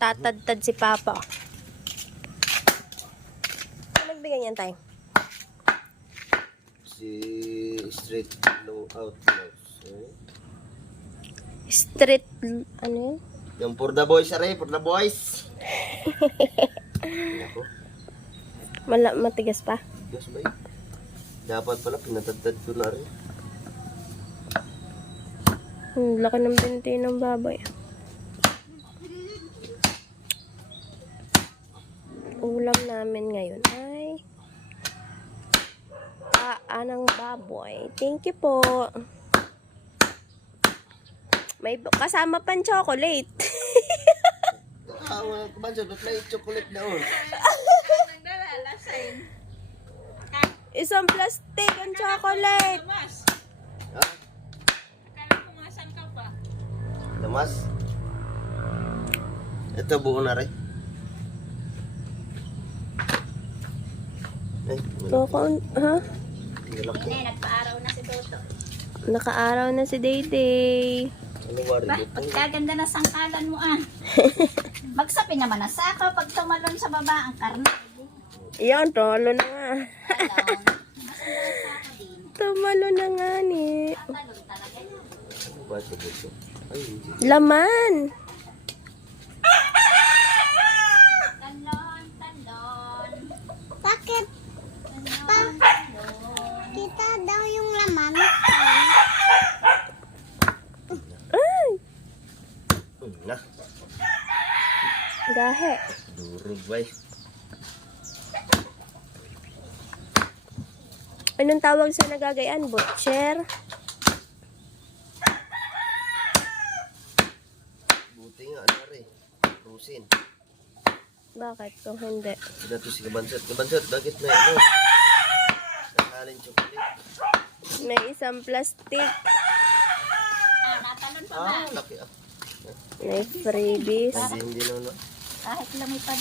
Nagtatadtad si Papa. Ano nagbigay niyan tayo? Si Straight Low Outlaws. Street, ano yun? Yung for the boys, aray, for the boys. Ako, Matigas pa. Diyos ba yun? Dapat pala, pinatagtad ko na rin. Laki ng binti ng baboy. Ulam namin ngayon ay paa ng baboy. Thank you po. May kasama pang chocolate. Wala ko ba siya? Ba't may chocolate na on? Isang plastic ang chocolate. Ha? Lamas? Ito buo na rin. Ay, Ha? malaki. Nagpa-araw na si Toto. Nakaaraw na si Dayday. Ano wari Ba, dito? pagkaganda na sangkalan mo Magsapi naman ang saka pag tumalon sa baba ang karne. Iyan, talo na nga. Talon. Masang saka din. Tumalo na nga ni. Talon talaga yan. Ano ba ito dito? Ay, hindi. Laman. Talon, talon. Bakit Talon, talon. kita daw yung laman? Ay, Na, gahe. durog ba eh. Anong tawag sa nagagayan? Butcher? Buti nga, ano rin. Rusin. Bakit kung hindi? Sila to si Kabansot. Kabansot, bakit may ano? Nakahalin chocolate. May isang plastic. Natalon pa ba? Laki ah. May freebies. Hindi naman. Kahit lumipad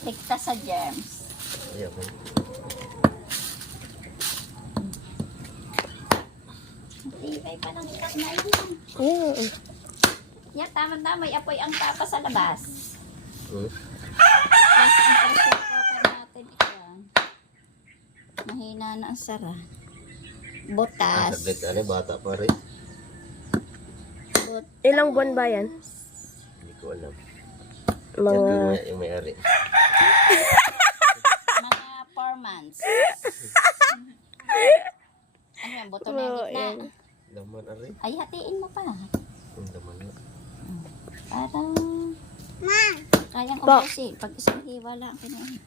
ligtas sa germs. Ayaw ko. Tibay pa ng itak na yun. Yeah. Yan, tama-tama. May apoy ang tapa sa labas. Plus, ang pressure cooker natin ito. Mahina na ang sara. Butas. Saglit, ano, bata pa rin. Ilang buwan ba yan? Hindi ko alam. Mga... Yung may-ari. Mga 4 months. Ano yan? Buto na yung Oo, gitna. yan. Laman ari. Ay, hatiin mo pa. Ang laman na. Para Ma, kayang Pa. ubusin. Pag isang hiwa lang kinain.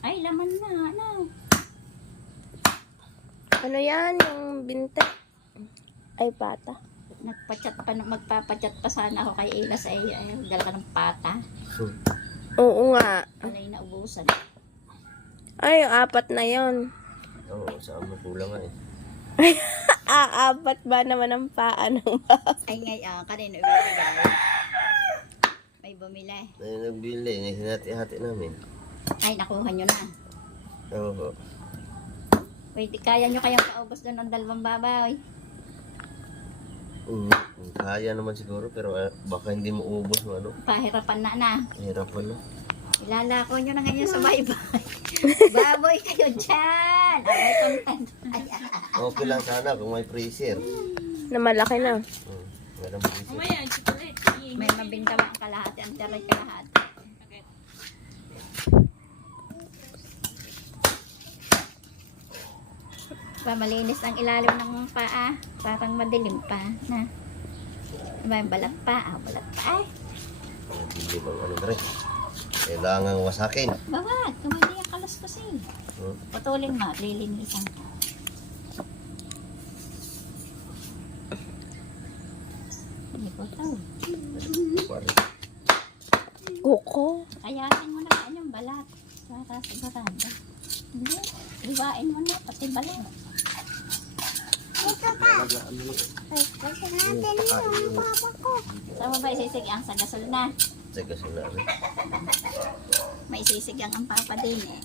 Ay, laman na. Ano? Ano yan? Yung binte? Ay, pata. Magpapachat pa sana ako kay Ila sa iyo. Ay, dala ka ng pata. Oo nga. Alay na ubusan. Ay, yung apat na yon. Oo, saan mo kulang nga eh. Apat ba naman ang paa ng baboy? Ay, ngayon, kanino ibibigay? May bumili. Ay, nagbili. Hinati-hati namin. Ay, nakuha nyo na. Oo. Pwede, kaya nyo kayang paubos doon ng 2 babaw. Kaya naman siguro, pero baka hindi mo ubos mo ano. Pahirapan na. Hirapan na. Ilalako nyo na ngayon sa baybay. Baboy kayo dyan. Ay, content. Ay, Okay lang sana kung may freezer. Na malaki na. Walang freezer. may mabinta ba ang kalahati? Ang taray kalahati. Pa, malinis ang ilalim ng paa. Parang madilim pa. Na. May balat pa. Balat pa. Ay, Hindi bang ano na rin. Kailangan wasakin. bawat. Tumali ang kalaspasin. Hmm. Putulin mo. Lilinisan ka. Hindi ko tao. Kuko. Kayasin mo na yan yung balat. Para sigurado. Hindi. Iwain mo na. Pati balat. dito ka. Kasi natin yung papa ko. Saan mo ba isisigang sa gasol na? Teka, sila rin. May isisigang ang papa din eh.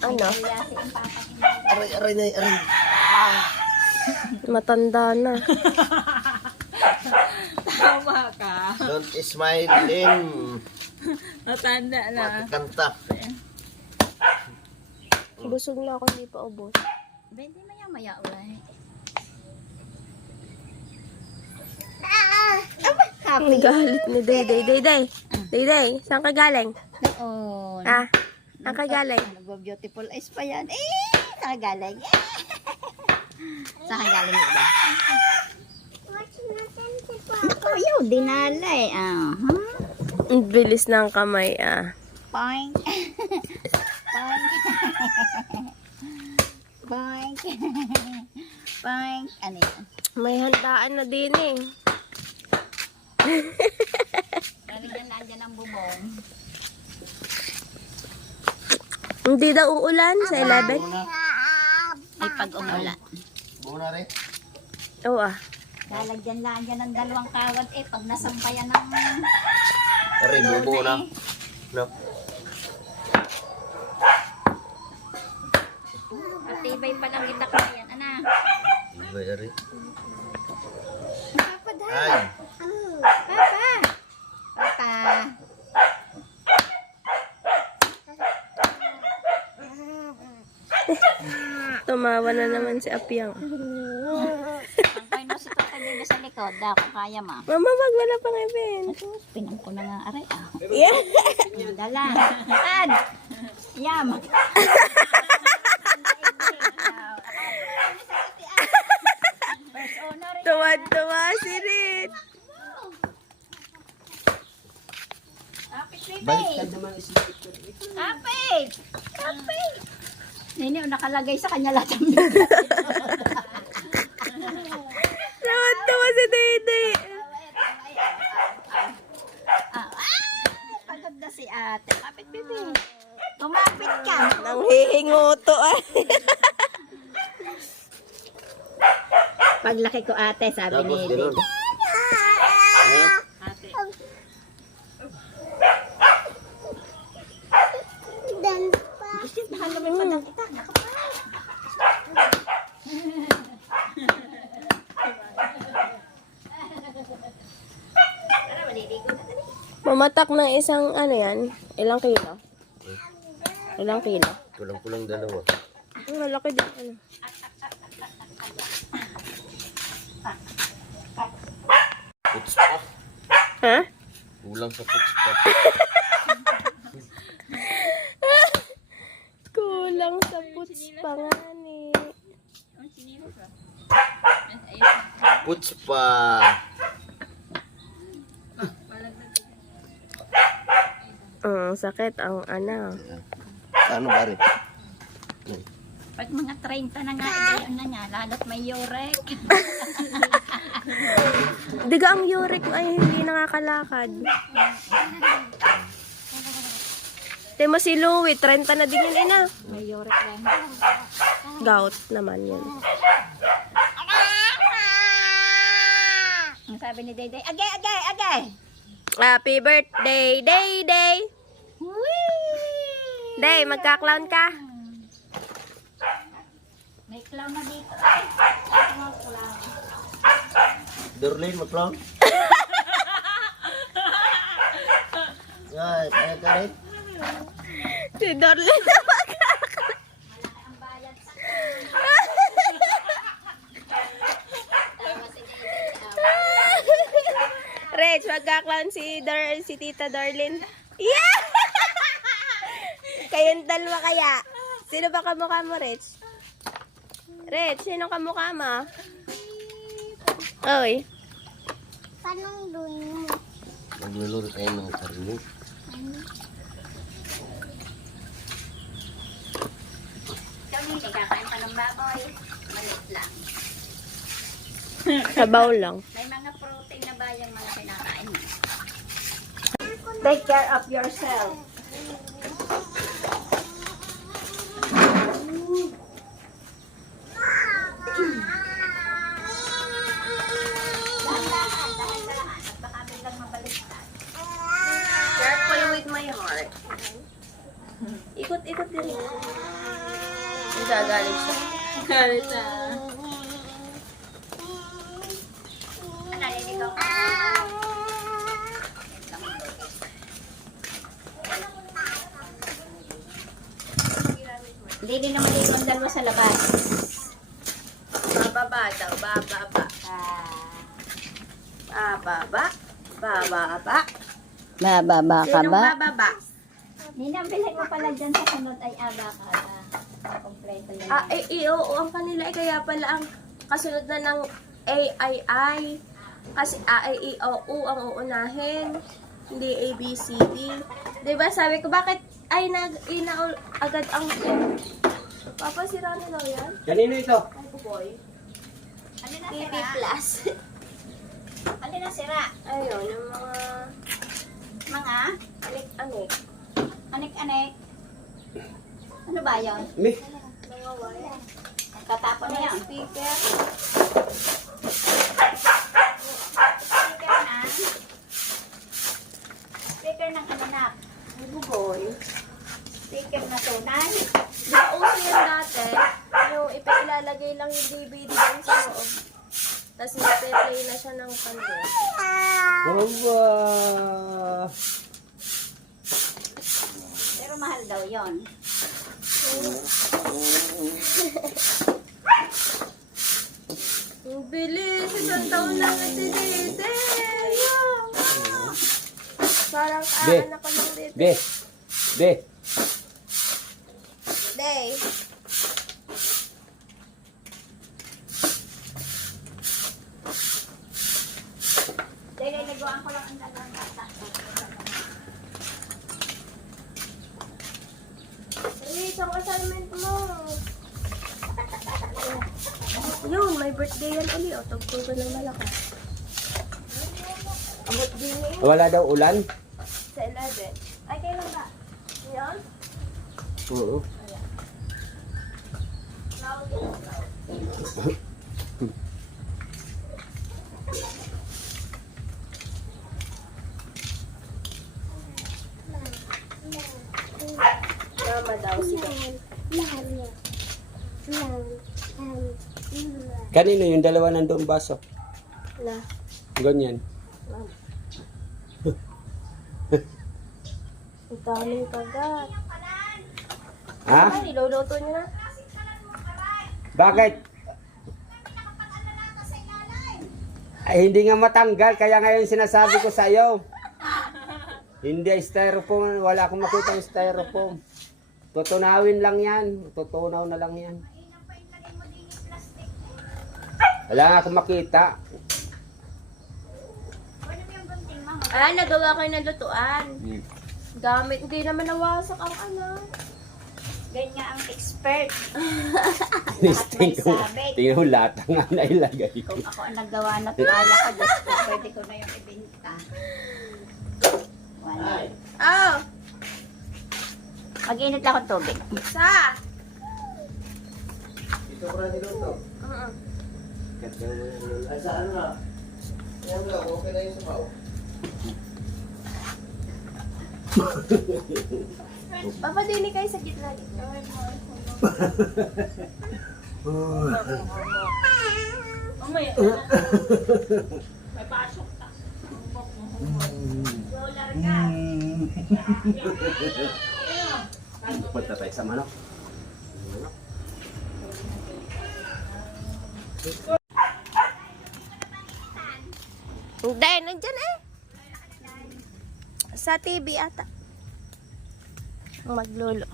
Ano? Kayasi ang papa din. Aray, aray, aray. Matanda na. Tama ka. Don't smile din. Matanda na. Matikanta. Busog na ako, hindi pa ubos. Hindi maya-maya ulit. Ang galit ni Dayday. Dayday, saan ka galing? Doon. Ah, saan ka galing? Nagbo-beautiful eyes pa yan. Saan ka galing? Saan ka galing ba? Naku, yaw, dinala eh. Ang bilis ng kamay, ah. Boing. Boing. Boing. Boing. Ano yan? May handaan na din eh. Lalagyan lang dyan ang bubong. Hindi daw uulan sa 11? Ay, pag umulan. Buo na rin. Oo ah. Lalagyan lang dyan ng dalawang kawad eh. Pag nasampayan ng Ari, buo na. No. patibay pa lang itak na yan. Ana? Ibay, Ari. Papa, Ay. Papa! Papa! Tumawa na naman si Apyang. Ang mo si Tata Bibi sa likod. Kung kaya ma. Mama, wag wala pang event. Pinang ko na nga aray. Yeah. Dala. Ad! Yam! First honor. Tuwa-tuwa si Rit. Kapit, Bibi! Baliktad naman isipit ko. Kapit! Kapit! Nini, nakalagay sa kanya lahat ng bigat. Tuwa-tuwa si Dayday. Pagod na si ate. Kapit, Bibi. Kumapit ka. Nanghihinguto ah. Paglaki ko ate, sabi Tapos ni gano'n. Bibi. Ate. Gusto na naman pa na kita. Para maliligo na tayo. Mamatak ng isang ano yan. Ilang kilo? Ilang kilo? Kulang-kulang dalawa. Ang malaki din. Ano? Puts pa. Ha? Kulang sa puts pa. Kulang sa puts pa nga ni. Puts pa. Sakit ang ano. Ano ba rin? Pag mga 30 na nga, gayon na nga. Lalo't may urek. Diga ang uric ay hindi nakakalakad. Tema si Louie, 30 na din yun ina. May urek lang. Gout naman yun. Ang sabi ni Dayday, agay, agay, agay! Happy birthday, Day! Day, magka-clown ka? May clown na dito. Ay, mga clown. Dorlin, maklong. Ay, kaya ka rin. Si Dorlin na magka-clown. Ang bayad sa Reg, magka-clown si Tita Darlene. Yeah! Kayong dalawa kaya. Sino ba kamukha mo, Reg? Reg, sino kamukha mo? Oy. Panong doon mo? Magluluro tayo ng karne. kami, nagkakain pa ng baboy. Maliit lang. Sabaw lang. May mga protein na ba yung mga kinakain mo? Take care of yourself. Careful with my heart. Ikot-ikot din. Gagalit siya. Galit na. Hindi din naman dito ang dalawa sa labas. Bababa daw, bababa. Bababa. Bababa. Bababa Sinong bababa? Ninang bilhin mo pala dyan sa sunod ay abaka. Kompleto yan. Oo, ang kanila ay kaya pala ang kasunod na ng AII. Kasi A, I, E, O, U ang uunahin. Hindi A, B, C, D. Diba sabi ko, bakit ay nag-ina agad ang Papa, sira na daw yan? Kanino ito? Ay, boy. Ano na TV sira? Plus. Ano na sira? Ayun, yung mga Mga anik-anik. anik-anik. Ano ba yun? Mi. Mga wire. Tatapon na Mga yan. speaker. Speaker ng anak. Ay, boy. Speaker na tunay. Di ba uso yan dati? Yung ilalagay lang yung DVD dun sa loob. Tapos ipe-play na siya ng kanya. Baba. Pero mahal daw yon. Ang bilis! Isang taon lang at sinise! Parang Be. anak ko lang dito. Be. Be. Day. Dahil nagawa ko lang ang dagang bata. Hey, isang assignment mo. Yun, may birthday yan uli. O, tugtugan ng malakas. Abot din eh. Wala daw ulan? Sa 11. Ay, kailan ba? Yan? Oo. Mama daw sila. Kanino yung dalawa nandoon baso? Na. Ganyan. Ang daming kagat. Ha? Ay, niluluto niyo na. Bakit? Ay, hindi nga matanggal, kaya ngayon sinasabi ko sa iyo. Hindi styrofoam, wala akong makita ng styrofoam. Tutunawin lang yan, tutunaw na lang yan. Wala nga akong makita. Ah, nagawa kayo ng lutuan. Gamit, hindi naman nawasak ang ano. Ganyan ang expert. Tingnan ko, sabit. tingnan ko lahat nga nailagay ko. Kung ako ang naggawa na kaya ko, Diyos ko, pwede ko na yung ibinta. Wala. Oh, Mag-init lang akong tubig. sa. Ito ko na niluto. Ay, sa ano na? Yan lang, okay na yung sabaw. Papadini kayo sa gitna dito. Umay. May pasok ta. Punta tayo sa manok. Hindi, nandyan eh. Sa TV ata. Maglolo.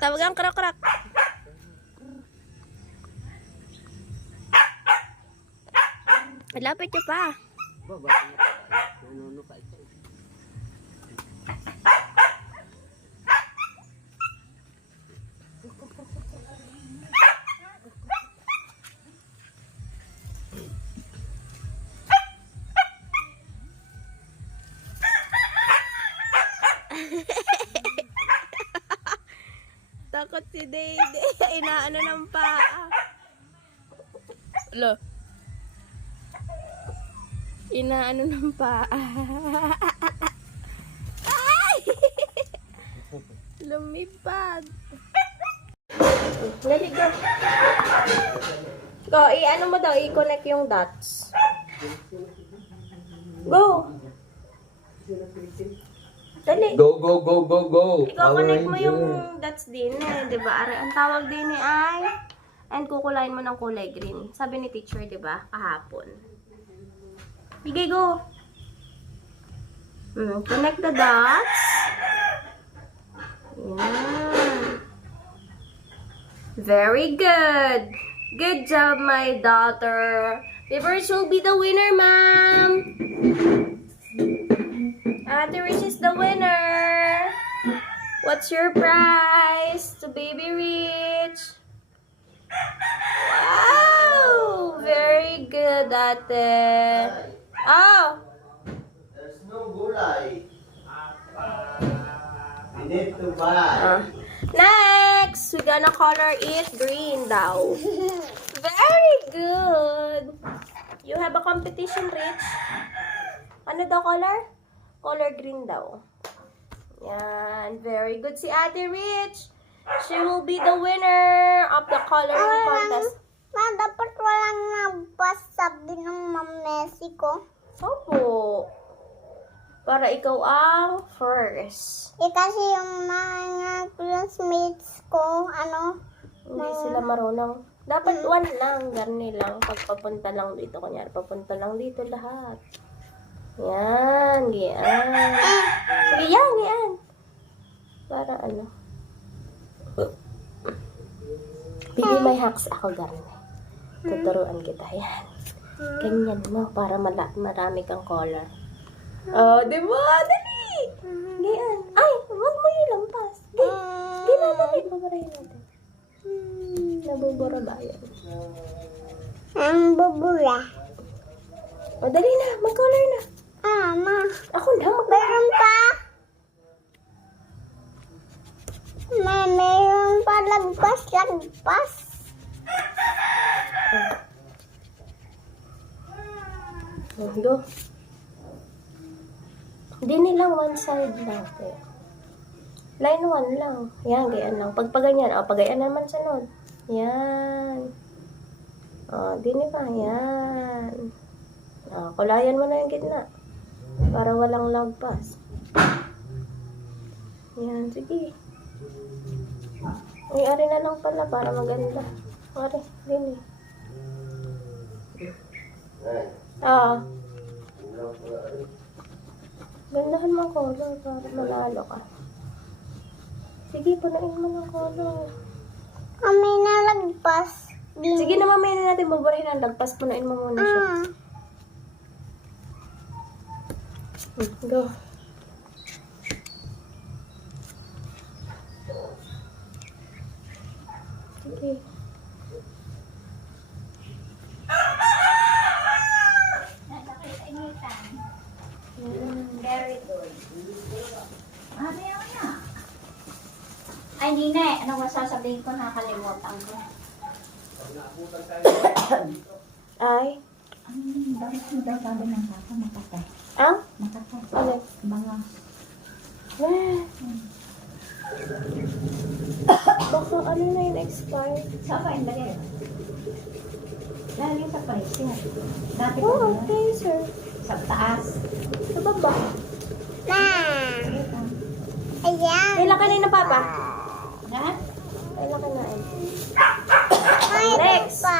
Tawagan krak-krak. Lapit niyo pa. Takot si Dede. Inaano ng paa. Lo. Inaano ng paa. Ay! Lumipad. Dali, go. Go, i-ano mo daw, i-connect yung dots. Go! Dali. Go, go, go, go, go. I-connect mo Power yung Ranger. dots din eh, di ba? Ang tawag din ay, and kukulayin mo ng kulay green. Sabi ni teacher, di ba? Kahapon. Sige, go! Connect the dots. Yan. Very good. Good job, my daughter. Rivers will be the winner, ma'am. Ate Rich is the winner. What's your prize to Baby Rich? Wow! Very good, ate. Oh! There's no gulay. We need to buy. Next, we're gonna color it green daw. Very good. You have a competition, Rich. Ano daw color? Color green daw. Yan. Very good si Ate Rich. She will be the winner of the coloring contest. Ma, dapat walang nabas, sabi ng Ma'am Messi ko. Opo. Para ikaw ang first. Kasi yung mga classmates ko, Hindi sila marunong. Dapat one lang, garni lang. Pag papunta lang dito, kunyari, papunta lang dito lahat. Yan, gian. Sige, yan. Para ano. Bigay may hacks ako, garni. Tuturuan kita, yan. Ganyan mo, para marami kang color. Oh, di ba? Dali! Gian. Ay, huwag mo ilampas. Di na, dali. Babarayin natin. Nabubura ba yan? Ang bubula. O, dali na. Mag-color na. Ma. Ako na. Meron pa? Meron pa lagpas. Go. Hindi nilang one side lang. Kaya. Line 1 lang. Yan, gayaan lang. Pag paganyan, pagayaan naman sunod. Yan. Dini pa. Yan. Kulayan mo na yung gitna. Para walang lagpas. Yan, sige. Ay, ari na lang pala para maganda. Ari, dini. Gandahan mo ang color para manalo ka. Sige, punain mo ng color. May nalagpas. Sige na, mamaya na natin babarahin ang lagpas. Punain mo muna siya. Go. Sige. Very good. Ay, hindi na. Ano masasabihin ko? Nakalimutan ko. Ay. Bakit mo daw sabi ng papa makatay? Ah? Makatay. Ano? Mga Baka ano na yung expired? saan ba yung bagay? Lalo sa presyo. Dati ko Oh, na okay, sir. sa taas. Sa baba. Ma. Ayan. Kailan ka na yung papa? Lahat? Kailan ka na eh? May Next. pa.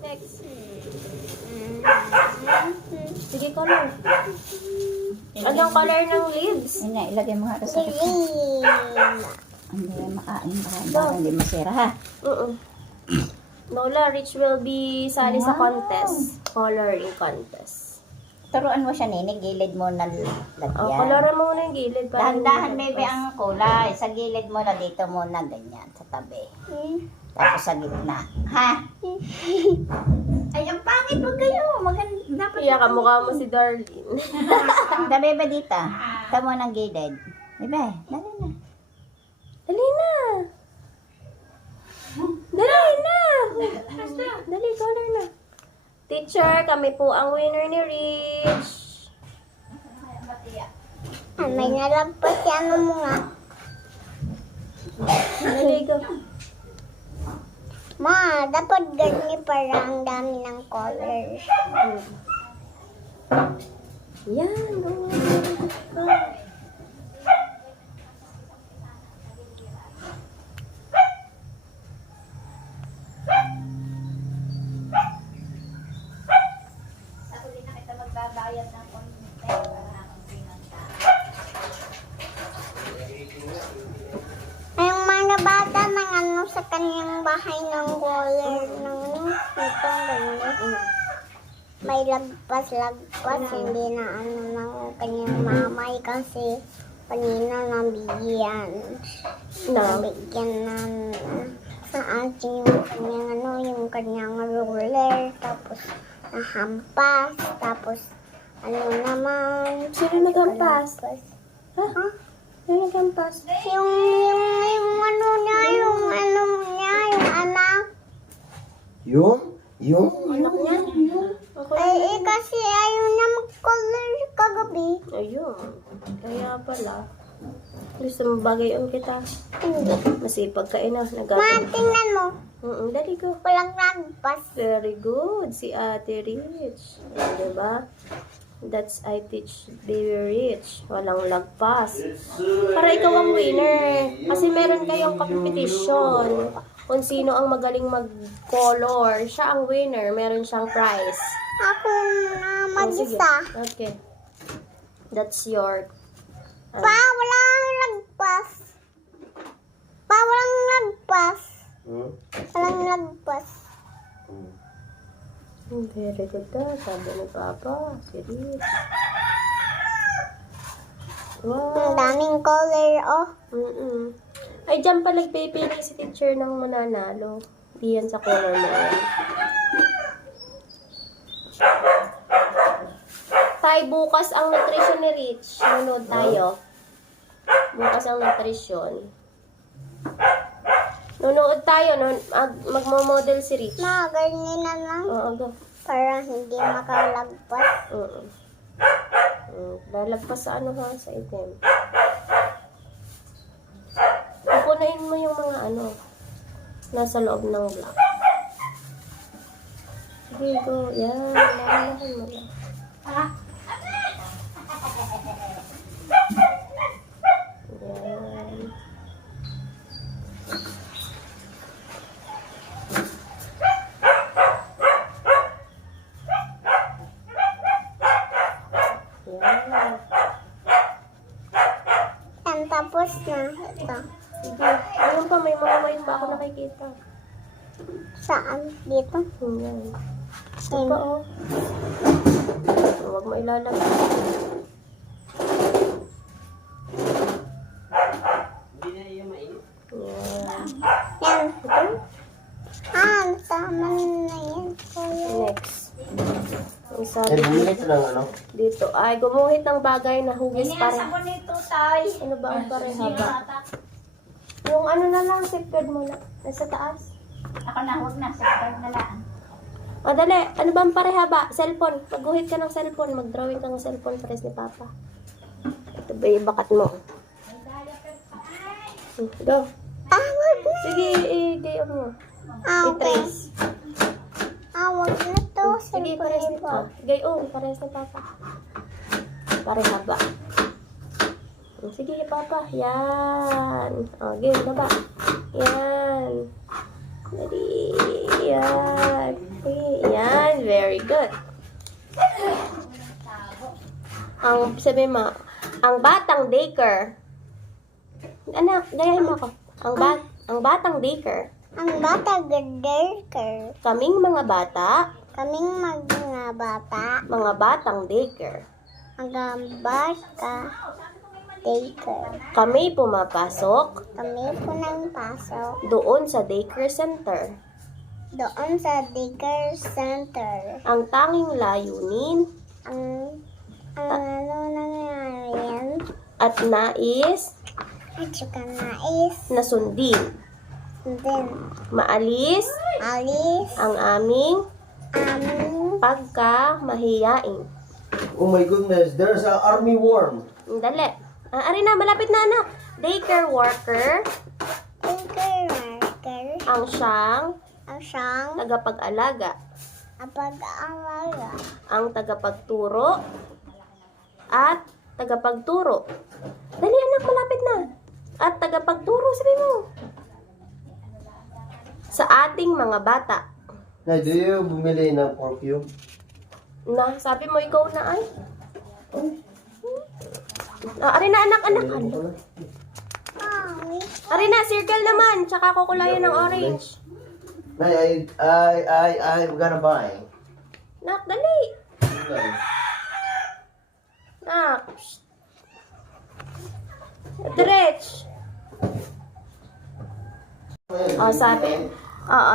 Next. Sige, color. Anong color ng leaves? Yun na, ilagay mo nga ito sa kita. Green. Hindi makain para hindi masira ha. Lola, Rich will be sali sa contest. Coloring contest. Turuan mo siya nini, gilid mo na lagyan. Coloran mo muna yung gilid. para hindi Dahan-dahan malagpas. baby ang kulay. Sa gilid mo na dito muna ganyan, sa tabi. Tapos sa gitna. Ha? Ay, ang pangit mo kayo. Maganda. Dapat Iya, kamukha mo si Darlene. Gabi ba dito? Tamo ng gilid. Diba? Dali na. Dali na! Dali na! Dali, color na. Teacher, kami po ang winner ni Rich. May nalagpas yan mo nga. Dali, go. Ma, dapat ganyan para ang dami ng colors. Yan, go. Ako din na kita magbabayad ng konti para akong pinunta. Ay, yung mga bata ng ano sa kanyang bahay ng color ng ito, ganyan. May lagpas-lagpas, hindi na ano ng kanyang mamay kasi kanina nabigyan. Nabigyan na sa atin yung kanyang ano, yung kanyang ruler, tapos nahampas, tapos ano naman. Sino naghampas? Ha? Sino naghampas? Yung ano niya, yung anak. Yung? Anak niya? Ay, kasi ayaw niya mag-color kagabi. Ayun. Kaya pala. Gusto mo bagayon kita? Hindi. Masipag ka ina. Ma, tingnan mo. Dali go. Walang nagpas. Very good. Si Ate Rich. Diba? That's I teach baby Rich. Walang lagpas. Para ikaw ang winner. Kasi meron kayong competition. Kung sino ang magaling mag-color. Siya ang winner. Meron siyang prize. Ako na Oh, sige. mag-isa. Okay. That's your... Pa, walang nagpas. Pa, walang nagpas. Walang nagpas. Very good daw. Sabi ni Papa. Si Rich. Wow. Ang daming color, oh. Ay, dyan pa nagpipili si teacher ng mananalo. Di yan sa color mo yan. Tay, bukas ang nutrition ni Rich. Nanood tayo. Bukas ang nutrition. Nunood tayo. Magmo-model si Rich. Ma, ganyan na lang. Oo, go. Para hindi makalagpas. Lalagpas sa ano ha, sa item. Pupunain mo yung mga ano, nasa loob ng block. Sige, go. Yan, lalahan mo lang. Yan. Yan. Yan, tapos na. Ito. Sige. Ayun pa, may mga mayroon pa ako nakikita. Saan? Dito? Yan. Ito pa, oh. Huwag mo ilalagay. Hindi na yung mainit. Yan. Yan. Ito? Tama na yan. Color. Next. Ang sabi dito, dito ay gumuhit ng bagay na hugis Yan pare. sa bonito, tay. Ano ba ang parehaba? Yung ano na lang, zipcard mo na. Nasa taas. Ako na, huwag na. Sa na lang. O dali, ano ba ang parehaba? Cellphone. Magguhit ka ng cellphone. Mag-drawing ka ng cellphone pares ni Papa. Ito ba yung bakat mo? Go. Wag na. Sige, i-gayon mo. Okay. I-trace. Wag na to. Sige, pares ni Papa. Gayon, pares ni Papa. Parehaba. Sige, Papa. Yan. O, game, baba. Yan. Dali. Yan. Okay. Yan. Very good. Ang sabi mo, ang batang daycare. Anak, gayahin mo ako. Ang batang daycare. Ang bata gaderker. Kaming mga bata, Kaming mga bata. mga batang daycare. Mga bata daycare. Kami pumapasok Kami po nang pasok doon sa daycare center. doon sa daycare center. Ang tanging layunin Ang ano nangyari yan? at nais At saka nais. na sundin. And then, Maalis alis. ang aming Aming pagkamahiyain. Oh my goodness, there's an army worm. Dali. Ari na, malapit na anak. Daycare worker daycare marker. ang siyang Ang siyang tagapag-alaga. apag-aalaga. Ang tagapagturo at tagapagturo. Dali anak, malapit na. At tagapagturo, sabi mo. Sa ating mga bata. Nay, do you bumili ng perfume? Na, sabi mo ikaw na ay. Ari na anak. Ari na, circle naman. Tsaka kukulayan ng orange. Nay, I'm gonna buy. Nak, dali. Nak. Psst. Direct. Oh, sabi.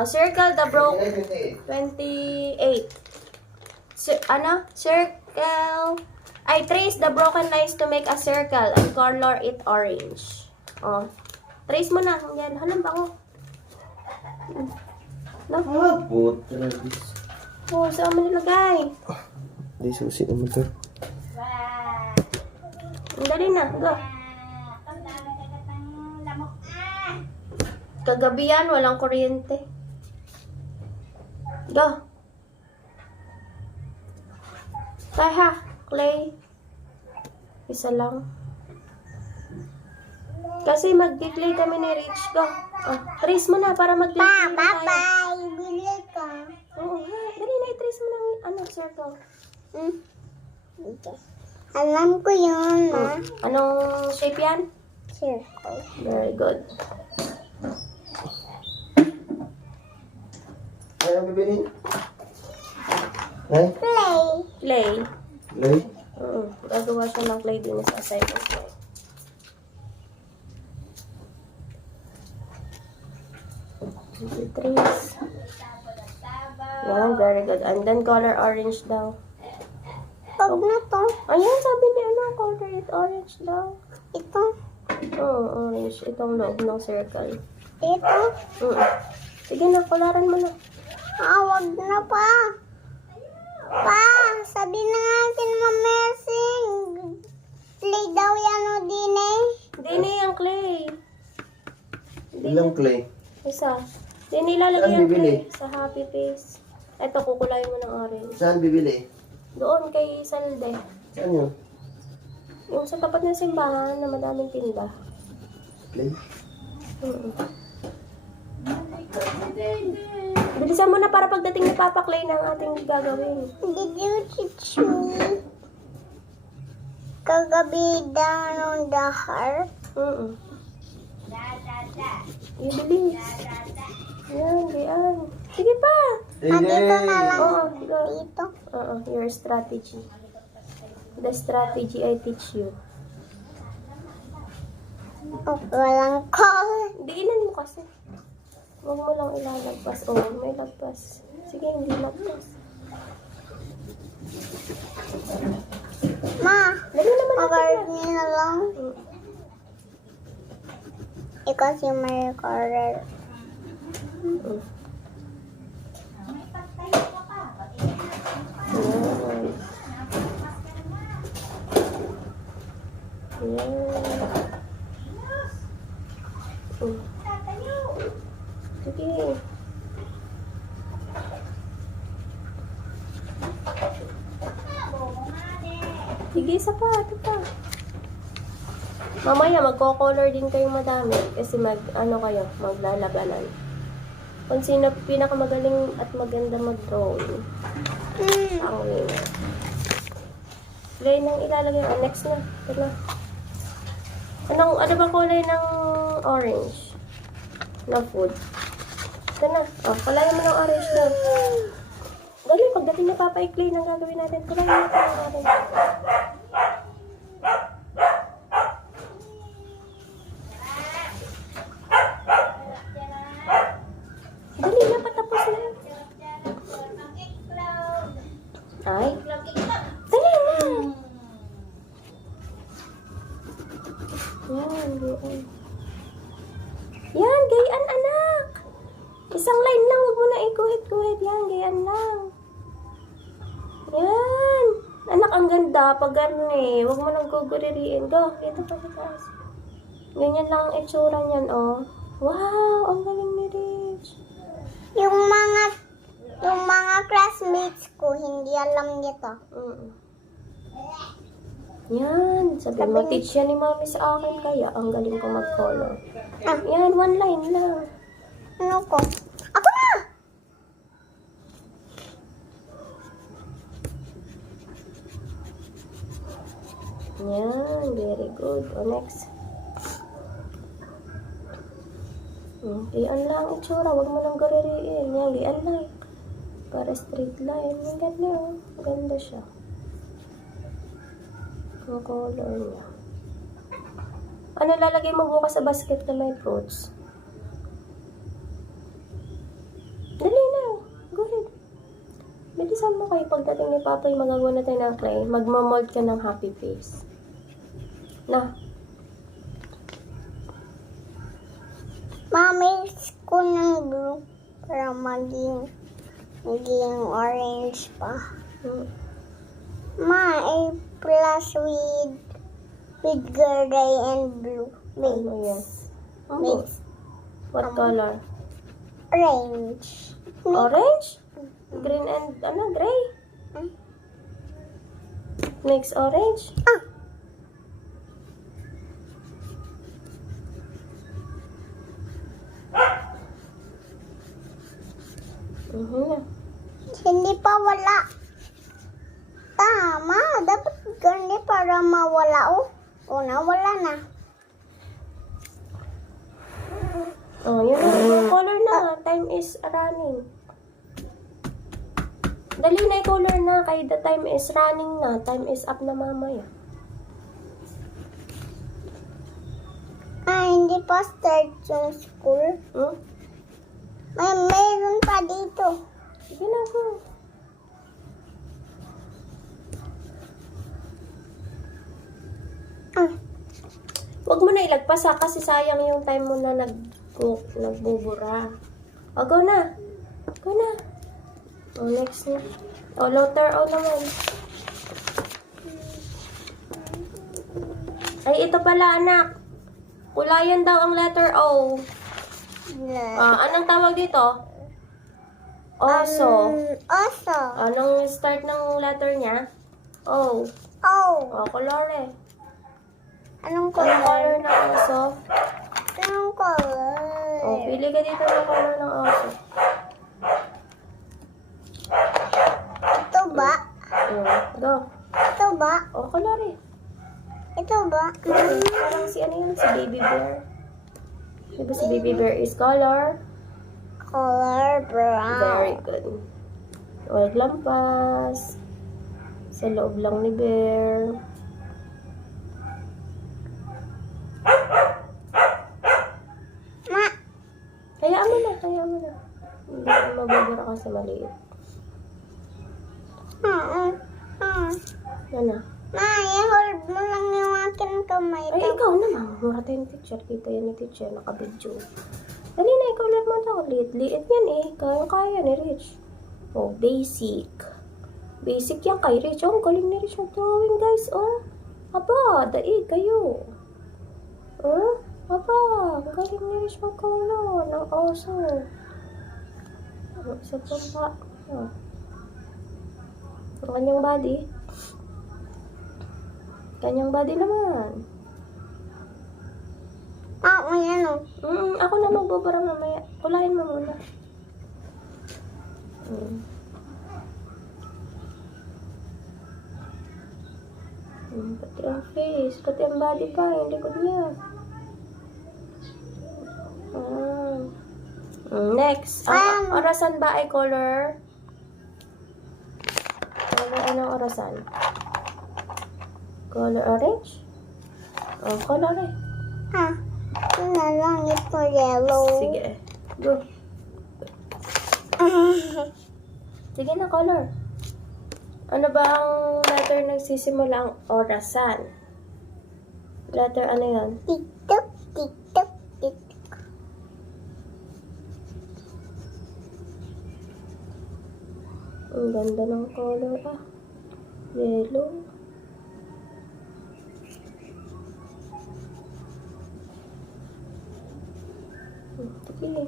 Circle the broken 28. Circle. I trace the broken lines to make a circle and color it orange. Oh. Trace mo na. Yan. Halam ba ako? No? Puta na this. Oh, saan mo nilagay? Di susi naman to. Ang dali na. Go. Kagabi yan, walang kuryente. Go. Tayo ha, Clay. Isa lang. Kasi mag-declare kami ni Rich. Go. Trace mo na para mag-declare na tayo. Bye-bye. Bili ka. Oo, ha. Dali na, i-trace mo ng circle. Okay. Alam ko yun, ma. Anong shape yan? Circle. Very good. Ay, ang bibili? Nay? Play. Clay. Lay? Gagawa siya ng clay din sa second clay. Trace. Yan, very good. And then color orange daw. Pag na to. Ayan, sabi niya, color it orange daw. Ito. Oo, orange. Itong loob ng circle. Ito. Sige na, coloran mo na. Wag na pa. Pa, sabi na natin mamesing. Play daw yan o din eh. Hindi na yung clay. Ilang clay? Isa. Hindi nilalagay Saan yung bibili? clay sa happy face. Ito, kukulayin mo ng orange. Saan bibili? Doon kay Salde. Saan yun? Yung sa tapat ng simbahan na madaming tinda. Clay? Bilisan mo na para pagdating ni Papa Clay na ang ating gagawin. Did you teach me? Kagabi down on the heart. Yung bilis. Yan, yan. Sige pa. Dito na lang. Oo, go. Dito. Your strategy. The strategy I teach you. Oh, walang call. Diinan mo kasi. Huwag mo lang ilalagpas. Oh, may lagpas. Sige, hindi lagpas. Ma, Dali naman natin cover yan. niyo na lang. Ikaw si may cover. Yan. Sige. Sige, isa pa. Ito pa. Mamaya, magko-color din kayong madami kasi maglalabanan. Kung sino pinakamagaling at maganda mag-drawing. Ang winner. Lay nang ilalagay. Next na. Ito na. Ano ba kulay ng orange? Na food. Ito na. Kulayan mo ng orange doon. Dali, pagdating na Papa i-clay nang gagawin natin. Kulayan natin ng orange. Dali na, patapos na. Ay. Dali na. Yan, gayaan anak. Isang line lang, huwag mo na ikuhit-kuhit. Yan, gayaan lang. Yan. Anak, ang ganda. Pag gano'n eh. Huwag mo nang guguririin. Go, dito pa sa taas. Ganyan lang ang itsura niyan, oh. Wow, ang galing ni Rich. Yung mga classmates ko, hindi alam nito. Yan. Sabi mo, teach yan ni mami sa akin kaya ang galing ko mag-color. Ah. Yan, one line lang. Ano ko? Ako na! Yan, very good. O, next. Iyan lang ang itsura. Huwag mo nang gaririin. Yan, iyan lang. Para straight line. Ang ganda, oh. Ganda siya. Ang color niya. Ano lalagay mo bukas sa basket na may fruits? Dali na. Go ahead. Bilisan mo kayo. Pagdating ni Papa, yung magagawa na tayo ng clay. Magmamold ka ng happy face. Na. Mamix ko ng blue para maging orange pa. Ma, A plus with gray and blue. Ano yan? Mix. What color? Orange. Orange? Green and, gray? Mix orange? Hindi pa wala. Tama, dapat ganyan para mawala. Wala na. Yun na. Color na. Time is running. Dali na i-color na. Kaya the time is running na. Time is up na mamaya. Hindi pa start yung school. Mayroon pa dito. Sige na po. Huwag mo na ilagpas kasi sayang yung time mo na nagbubura. Go na. Go na. Next na. Letter O naman. Ay, ito pala anak. Kulayan daw ang letter O. Anong tawag dito? Oso. Oso. Anong start ng letter niya? O. Kolore. Anong Anong color color? ng oso? Anong color? Pili ka dito ng color ng oso. Ito ba? Go. Ito ba? Kolore. Ito ba? Parang si ano yun? Si Baby Bear. Diba si Baby Bear is color? Color brown. Very good. Huwag lampas. Sa loob lang ni Bear. Ma, Hayaan mo na. Hindi ka mabubura ka sa maliit. Ano? Ma, i-hold mo lang yung akin kamay. Ay, ikaw naman. Mura tayong teacher. Kita yan ni teacher. Naka-video. Dali na, ikaw lang mo ito. Liit yan eh. Kaya ni Rich. Basic. Basic yan kay Rich. Ang galing ni Rich mag-drawing, guys. Aba, daig kayo. Aba, ang galing ni Rich mag-color ng oso. Isa pang pa. Ang kanyang body. Kanyang body naman. Yan o. Ako na magbubura mamaya. Kulayan mo muna. Pati ang face, pati ang body pa, yung likod niya. Next. Ang orasan ba ay color? Anong orasan? Color orange? Color eh. Ito na lang ito yellow. Sige. Go. Sige na, color. Ano ba ang letter nagsisimula ang orasan? Letter ano yan? Tiktok, tiktok, tiktok. Ang ganda ng color Yellow. Sige.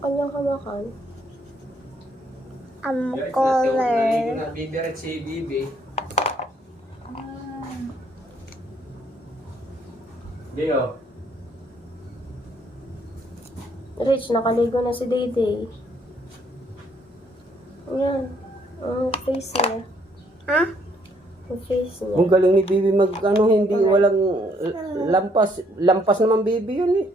kanyang hawakan? Color. Bibiret si Bibi. Dio. Rich, nakaligo na si Dayday. Ayan. Ang face niya. Ha? Ang face niya. Ang galing ni Bibi mag hindi walang lampas. Lampas naman Bibi yun eh.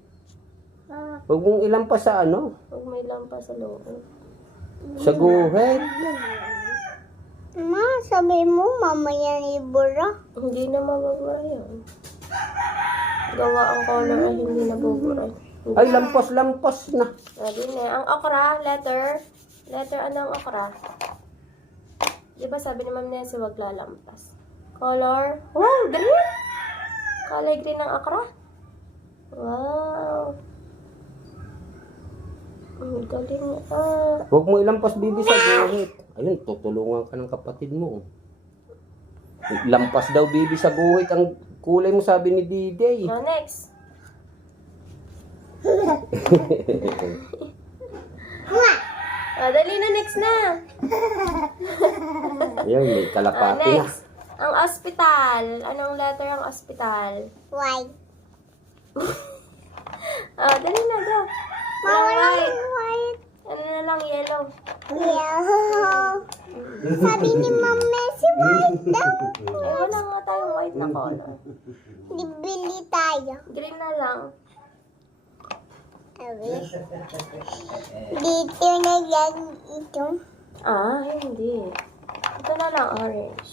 Huwag mong ilampas sa Huwag may lampas sa loob. sa guhit. Ma, sabi mo, mamaya ibura. Hindi na mababura yun. Gawa ang color ay hindi nabubura. Ay, lampas na. Sabi niya, ang okra, letter ano ang okra? Di ba sabi ni Ma'am Nancy, wag lalampas. Color, wow, green! Kulay green ng okra. Wow. Ang galing. Huwag mo ilampas Bibi sa guhit. Ayun, tutulungan ka ng kapatid mo. Lampas daw Bibi sa guhit. Ang kulay mo sabi ni Diday. Next. Dali na, next na. Ayun, may kalapati na. Next. Ang ospital. Anong letter ang ospital? White. Dali na, go. White. White. Ano na lang, yellow. Yellow. Sabi ni Ma'am Messi, white daw. Wala nga tayong white na color. Bibili tayo. Green na lang. Sabi. Dito na yan ito. Hindi. Ito na lang, orange.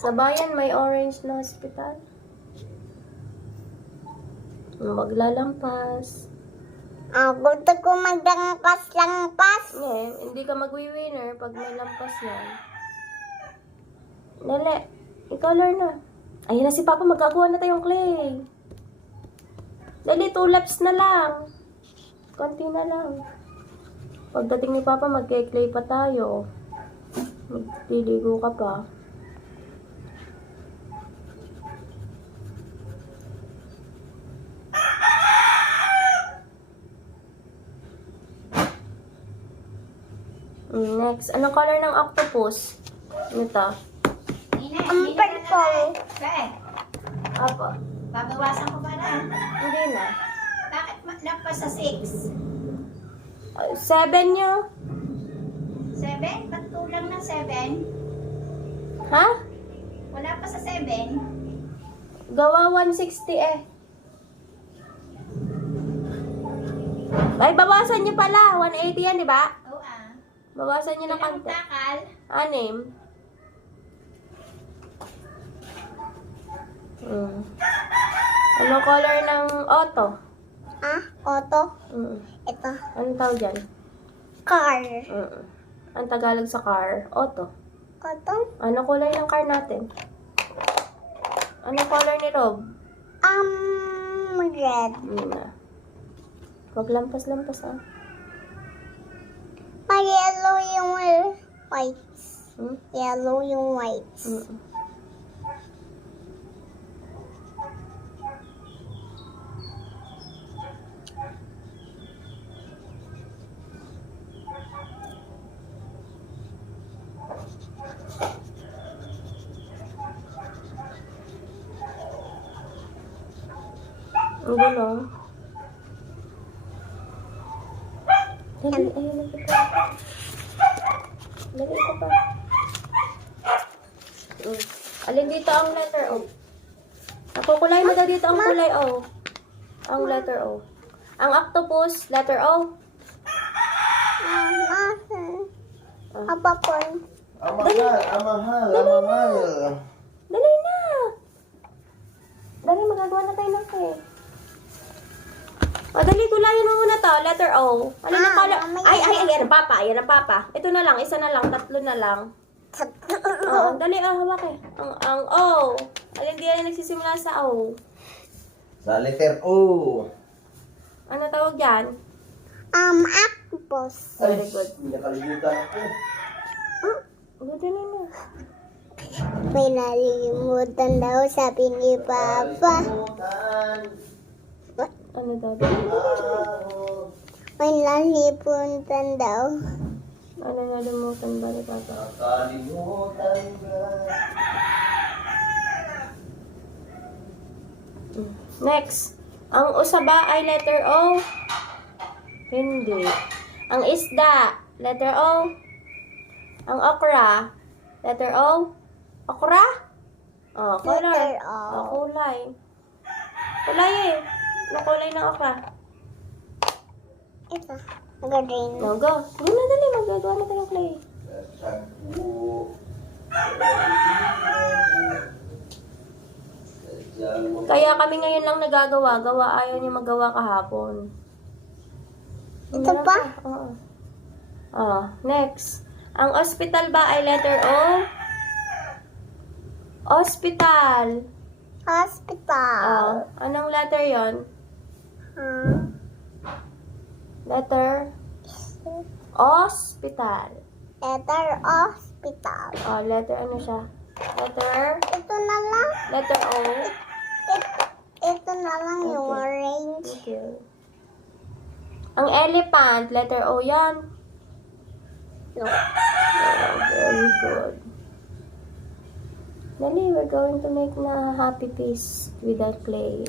Sa bayan, may orange na hospital. Maglalampas. Gusto ko maglampas-lampas. Hindi ka magwi-winner pag may lampas yan. Dali. I-color na. Ayun na si Papa, magkagawa na tayong clay. Dali, 2 laps na lang. Konti na lang. Pagdating ni Papa, magke-clay pa tayo. Magliligo ka pa. Next, anong color ng octopus? Ano to? Ang purple. Apo. Babawasan ko ba na? Hindi na. Bakit lampas sa 6? 7 nyo? 7? Ba't kulang ng 7? Ha? Wala pa sa 7? Gawa 160 eh. Ay, bawasan nyo pala. 180 yan, di ba? Oo Bawasan nyo ng Ilang kante. takal? 6. Anong color ng auto? Auto. Ito. Anong tawag dyan? Car. Ang Tagalog sa car, auto. Auto. Anong kulay ng car natin? Anong color ni Rob? Red. Huwag lampas-lampas Yellow yung whites. Yellow yung whites. Ang gulo. Dali, ayun na kita. Dali ko pa. Alin dito ang letter O? Nakukulay mo daw dito ang kulay O. Ang letter O. Ang octopus, letter O. Apapon. Amahal. Dali na! Dali, magagawa na tayo ng cake. O, dali, gulayan mo muna to. Letter O. Ano na color? Ay, yan ang papa. Yan ang papa. Ito na lang, isa na lang, 3 na lang. Dali, hawak eh. Ang O. Alin di yan nagsisimula sa O. Sa letter O. Ano tawag yan? Octopus. Very good. Nakalimutan ako. Dali na. May nalimutan daw, sabi ni Papa. Ano daw? May nalipuntan daw. Ano nalimutan ba ni Papa? Nakalimutan ka. Next. Ang usaba ay letter O? Hindi. Ang isda, letter O? Ang okra, letter O? Okra? Oh, color. Letter O. Oh, kulay. Kulay eh. Ano kulay ng okra? Ito. Green. No, go. Go na dali. Magagawa na tayo ng clay. Sagpo. Kaya kami ngayon lang nagagawa. Gawa ayaw niya magawa kahapon. Ito pa? Oo. Oh, next. Ang hospital ba ay letter O? Hospital. Hospital. Oh, anong letter yon? Letter? Hospital. Letter hospital. Oh, letter ano siya? Letter? Ito na lang. Letter O. Ito na lang yung Okay. orange. Thank you. Ang elephant, letter O yan. No. Oh, very good. Dali, we're going to make na happy face with that clay.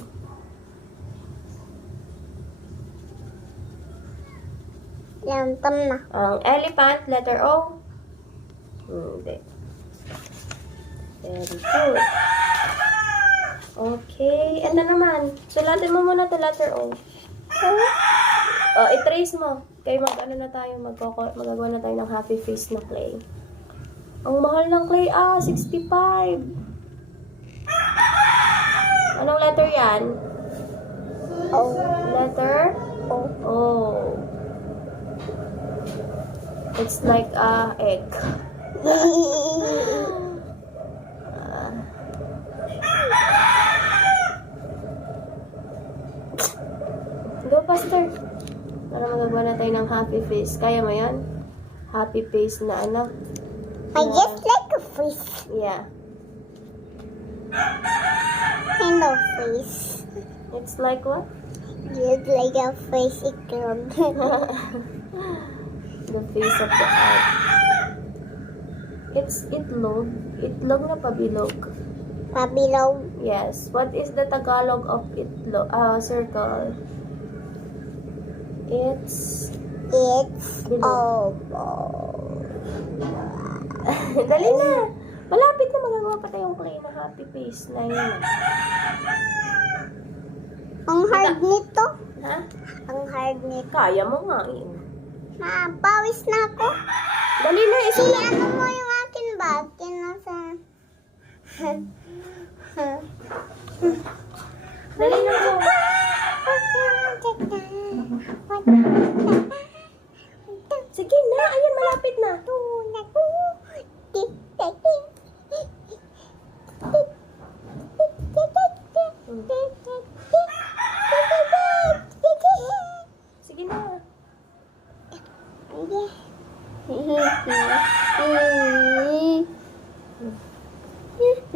Yan, tam na. Ang elephant, letter O. Hindi. Very good. Okay. Ito naman. Sulatin mo muna ito, letter O. Oh, i-trace mo. Kaya mag-ano na tayo, magagawa na tayo ng happy face na clay. Ang mahal ng clay, 65. Anong letter yan? O. Letter? O. Oh. It's like a egg. Go faster. Para magagawa na tayo ng happy face. Kaya mo yan? Happy face na ano? I just like a fish. Yeah. Hello, fish. It's like what? Just like a fish club. The face of the egg. It's itlog. Itlog na pabilog. Pabilog. Yes. What is the Tagalog of itlog? Circle. It's It's Bilog. oval. Dali na. Malapit na magagawa pa tayong clay na happy face na yun. Ang hard nito. Ha? Ang hard nito. Kaya mo nga eh. Pawis na ako. Dali na. Ano mo yung akin bag? Kinasa. Dali na po. Sige na. Ayan, malapit na. Sige na.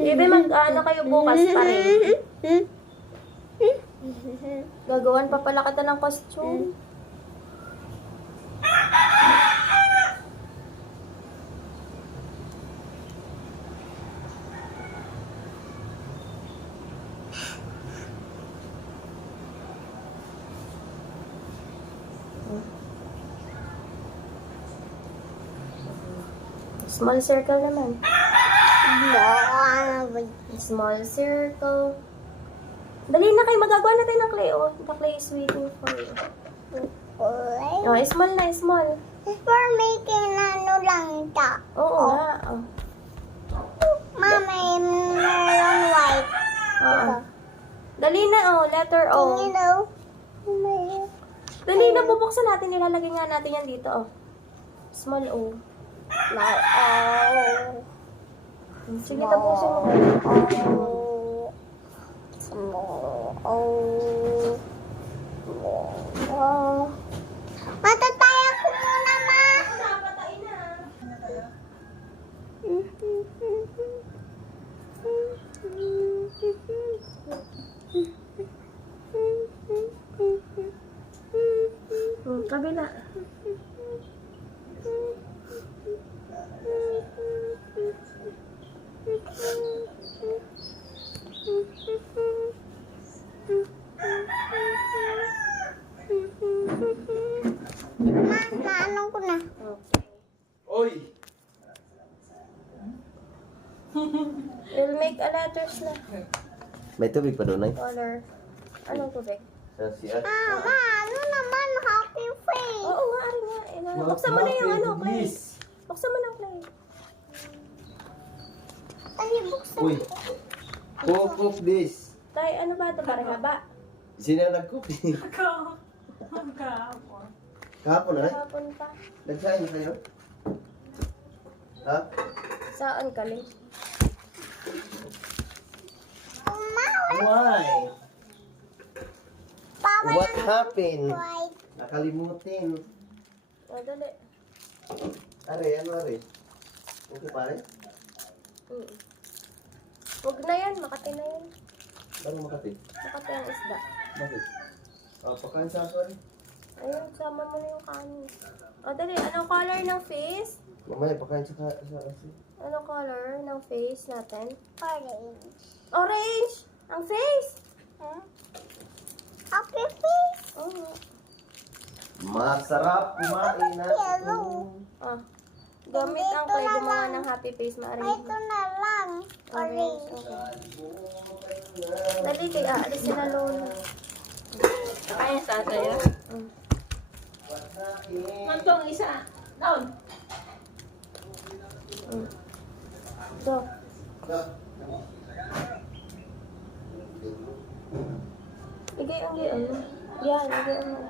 Ibe mag-ano kayo bukas pa rin. Gagawan pa pala kita ng costume. Small circle naman. Small circle. Dali na kayo, magagawa na tayo ng clay. Oh, the clay is waiting for you. Oh, small na, small. For making ano lang ito. Oo nga. Oh. Mama, meron white. Oo. Dali na, oh. Letter O. Can you know? Dali na, bubuksan natin. Nilalagay nga natin yan dito, oh. Small O. Small O. Sige, tapusin mo. Small O. Matataya ko muna, ma. Napatay na. Ma, naanong ko na. Okay. Oy! You'll make a letters na. May tubig pa doon, ay? Color. Anong tubig? Sa CR. Ma, ano naman? Happy face. Oo nga, ari nga. Buksan mo na yung ano, Clay. Buksan mo na, Clay. Ay, buksan. Uy! Cook this! Tay, ano ba ito? Parehaba. Sino ang nag-cooking? Ikaw. Magkahapon. Kahapon na, ay? Hapon pa. Nagsahin kayo? Ha? Saan ka, Lay? Ma, Why? Papa What happened? white. Nakalimutin. O, dali. Are, ano are? Okay pare? Huwag na yan, Makati na yan. Bago Makati? Makati ang isda. Bakit? Pagkain sa ako are. Ayun, sama mo na yung kanin. O, dali. Anong color ng face? Mamaya, pagkain sa kasi. Anong color ng face natin? Orange. Orange! Ang face! Huh? Happy face. Oo. Masarap kumain na. Yellow. Ah. Gamit ang Clay gumawa ng happy face, Ito maaari. na lang. Orange. Okay. Dali, kay aalisin na lola. Kaya sa tayo. Mantong isa. Down. So, igay ang gayon mo. Yan, igayon mo.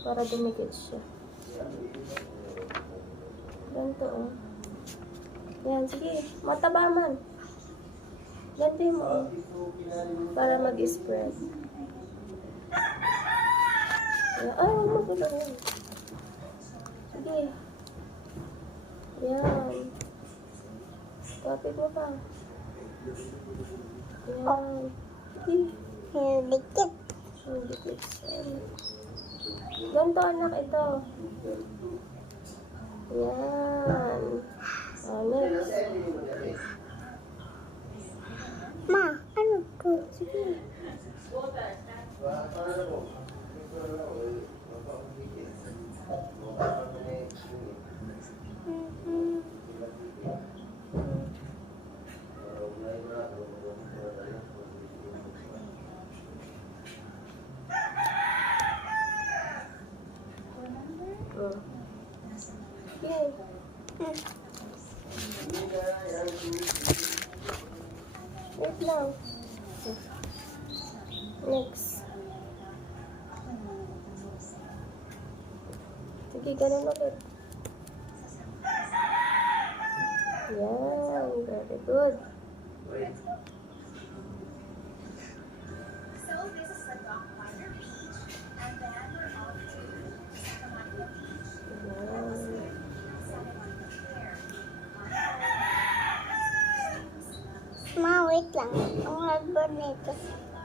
Para dumikit siya. Ganito, oh. Yan, sige. Mataba man. Ganito mo, oh. Para mag-spread. Yan. Ay, huwag mo gulo yan. Sige. Yan. Kapit mo pa. Yan. Sige. Dikit. Ang dikit siya. Ganito anak ito. Yan. Next. Ma, ano to? Sige. Oh. Yay. Wait lang. Next. Sige, ganun ulit. Yan, very good. Yan. Ma, wait lang. Ang hardboard nito.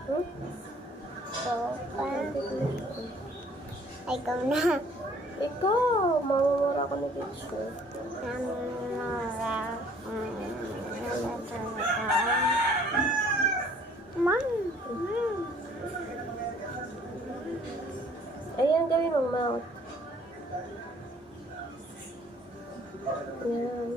Hmm? So, ay, ikaw na. Ikaw, mamamura ko ni teacher. Ma, Ayan, gawin mong mouth. Ayan.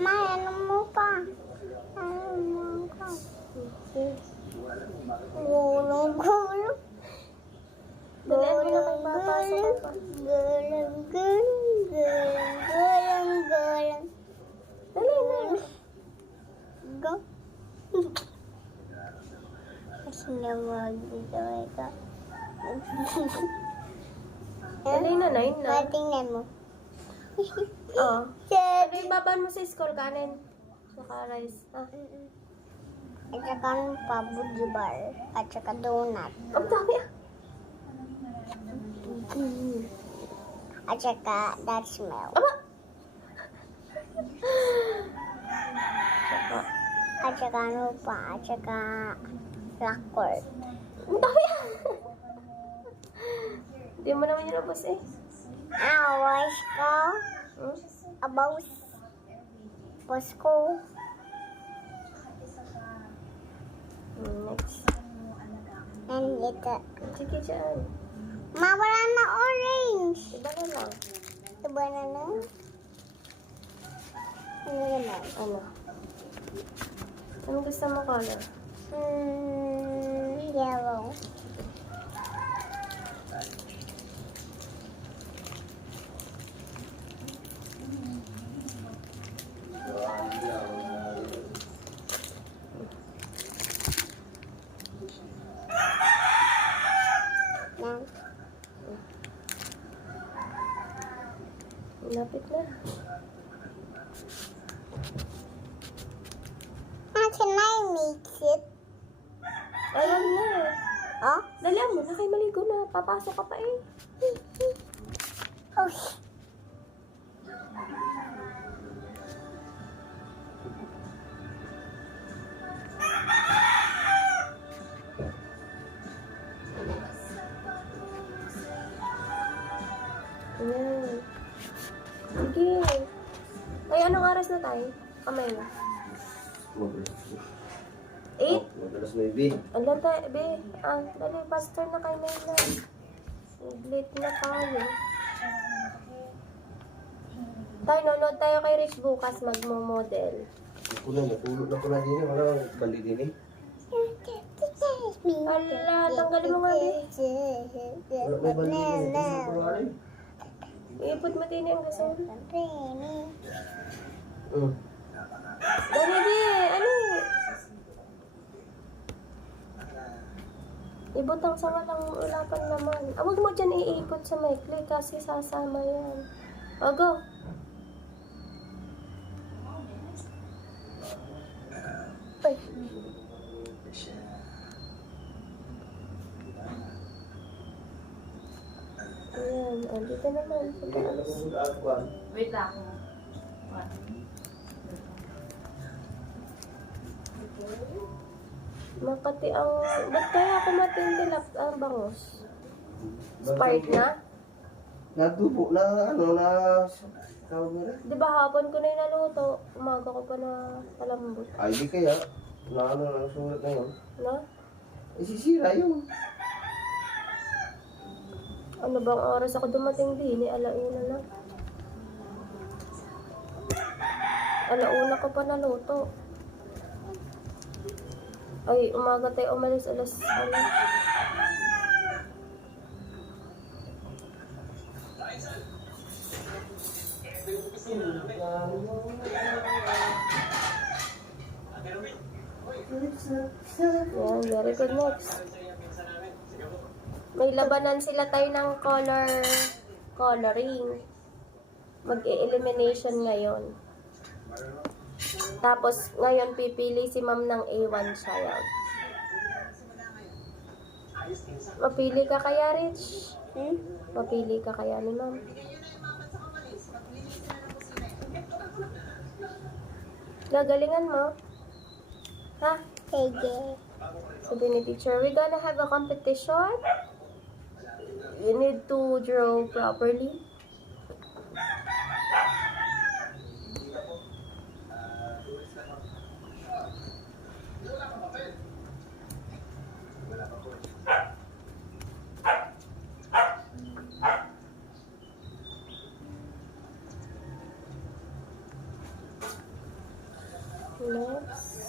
ma, ano mo pa? Ano mo ka? Okay. Gulong-gulong. Dalian mo na kay papasok ka pa. Gulong-gulong. Dali na. Go. Kasi naman dito ito. Dali na, 9 na. Tingnan mo. Oo. Sad. Ano yung baban mo sa school? Kanin. Saka rice. Ah. At saka ng pabuji bar. At saka donut. Ang dami ah. At saka that smell. Aba! Tsaka, At saka ano pa? At saka blackboard. ang dami yan! Hindi mo naman yun nabos eh. Awas ko. Hmm? About Pasko. Next. And ito. Sige dyan. Mawala na orange. Iba na lang. Diba na na? Ano naman? Ano? Ano gusto mo color? Yellow. Yan. Lapit na. How can I mix it? Alam na. Oh? Dalihan mo na kay maligo na. Papasok ka pa eh. Oh. Ayan. Sige. Ay, anong oras na tayo? Kamay na. Oh, 8? madalas maybe. Alam tayo, be. Dali, pastor na kay Mayla. Late na tayo. Tayo, nanood tayo kay Rich bukas magmo-model. Napulot na pala din. Wala kang bandi din eh. Hala, tanggalin mo nga, be. Wala may bandi din. Wala rin. Ipot mo din yung gasol. Hmm. Dali, be. Ano eh? Ibutang sa walang ulapan naman. Huwag mo dyan iipot sa maikli kasi sasama yan. O, go. Ay. Ayan, o, dito naman. Sa taas. Wait lang. Makati ang... Ba't kaya ako matintilap ang bangos? Spark na? Natubo na ano na tawag na rin. Di ba hapon ko na yung naluto? Umaga ko pa na palambot. Ay di kaya na ano na sulat na yun. No? Isisira yun. Ano bang oras ako dumating din? Alauna na. Alauna ko pa naluto. Ay, umaga tayo umalis alas ano. Yan, very good. Next. May labanan sila tayo ng coloring. Mag-elimination ngayon. Tapos, ngayon pipili si ma'am ng A1 child. Mapili ka kaya, Rich? Mapili ka kaya ni ma'am? Gagalingan mo? Ha? Sige. Sabi ni teacher, we're gonna have a competition. You need to draw properly. Next.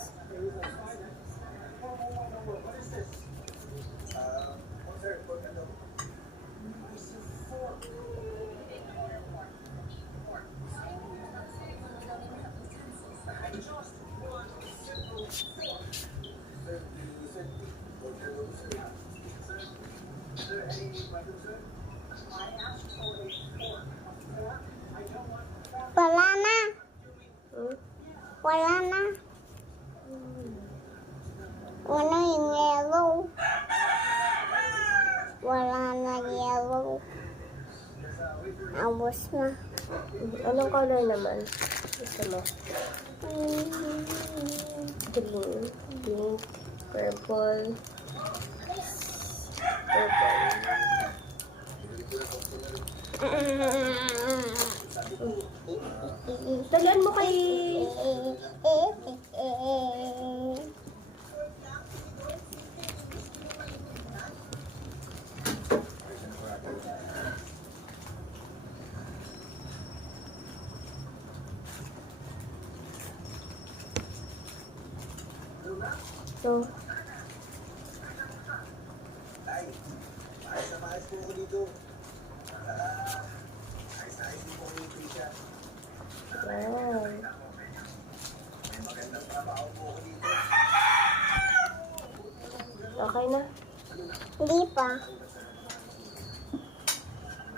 Wala na. Hmm? Wala na. Ano yung yellow? Wala na yellow. Abos na. Anong color naman? Gusto mo? Green, pink, purple. Dalian mo kay... So, yan. Okay na. Hindi pa.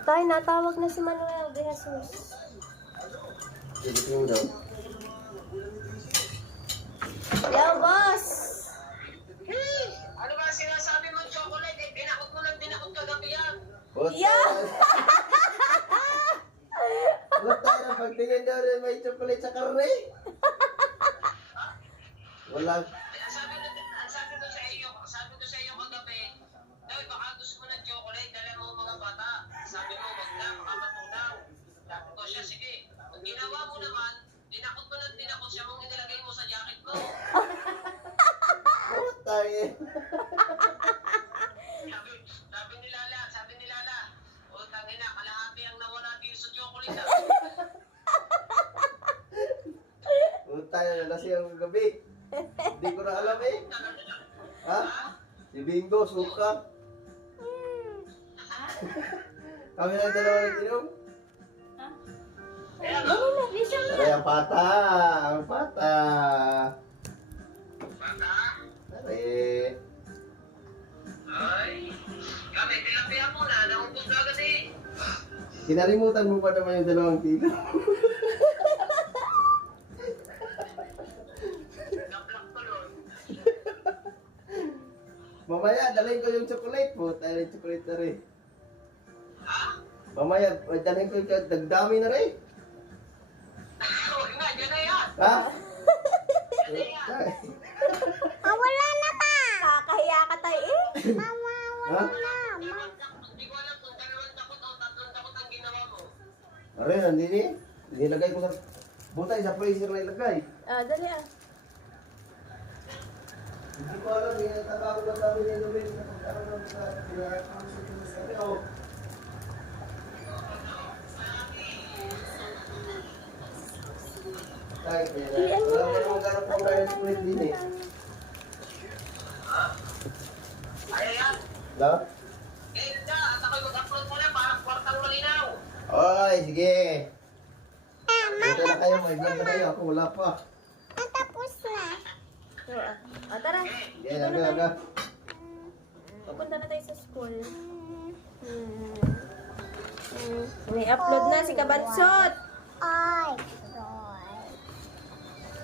Tay, natawag na si Manuel de Jesus. Sige mo daw. Yo, boss! Ano ba sinasabi mo, chocolate? Eh, binakot mo lang binakot kagabi yan. Yeah! Wala tayo na pagtingin daw rin may chocolate sa karne. Wala. Sabi ko sa iyo kagabi, Doy, baka gusto mo ng chocolate, dala mo mga bata. Sabi mo, wag na, makakatunaw. Sabi ko siya, sige. Pag ginawa mo naman, dinakot mo lang dinakot siya mong inilagay mo sa jacket mo. Wala tayo. Sabi ni Lala, o tangina, kalahati ang nawala dito sa chocolate. Wala tayo na lasing kagabi. Hindi ko na alam eh. Ha? Si Bingo, suka. Kami lang dalawa nag-inom. Aray, ang pata. Ang pata. Bata? Aray. Ay, kami, tilapia mo na, naubos na agad eh. Kinarimutan mo pa naman yung 2 kilo. Nablak ko nun. Mamaya, dalhin ko yung chocolate po. Tayo yung chocolate na rin. Ha? Mamaya, dalhin ko yung dagdami na rin. Huwag na, dyan na yan. Ha? Wala na pa. Kakahiya ka tayo eh. Mama, Ha? Hindi ko alam kung 2 takot o 3 takot ang ginawa mo. Aray, nandini. Nilagay ko sa... Butay, sa freezer na ilagay. Dali ah. Hindi ko alam, hinatakaw lang kami ni Luis. Ay, kaya na. Wala mo naman ganap po kayo sa kulit din eh. Ay, yan. No? Eh, na, at ako'y mag-upload mo na para kwartang malinaw. Oy, sige. Dito na kayo, may vlog na kayo. Ako wala pa. Tapos na. Tara. Sige, aga. Pupunta na tayo sa school. May upload na si Kabansot. Ay.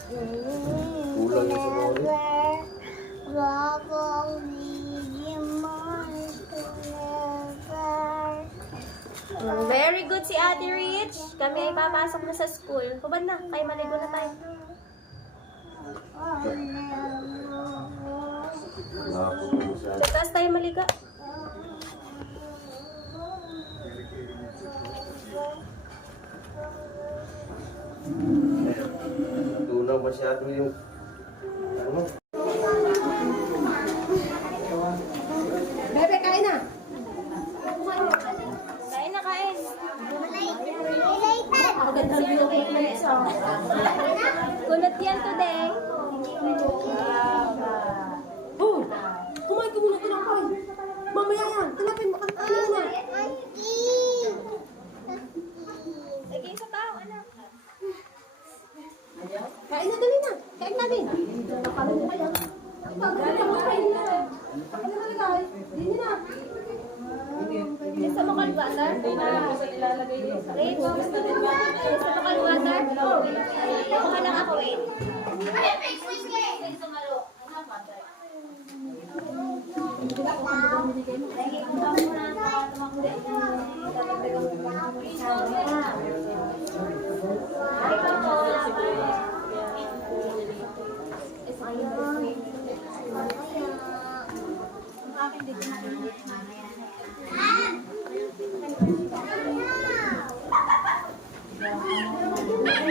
Kulang yung sa lori. Very good si Ate Rich. Kami ay papasok na sa school. Hubad na, kayo maligo na tayo. Sa taas tayo maliga. Tunaw masyado yung... Ano? Bebe, kain na. Kain na, kain. Kunot yan today. Kumain ka muna, tinapay. Mamaya yan, tinapay mo kang kainin na. Lagi sa tao, anak. Kain na, dali na. Kain namin. Nakalo mo kaya. Kain na. Ano malagay? Dini na. Gusto mo kalwater? Wait, gusto mo kalwater? Ako ka lang ako, wait.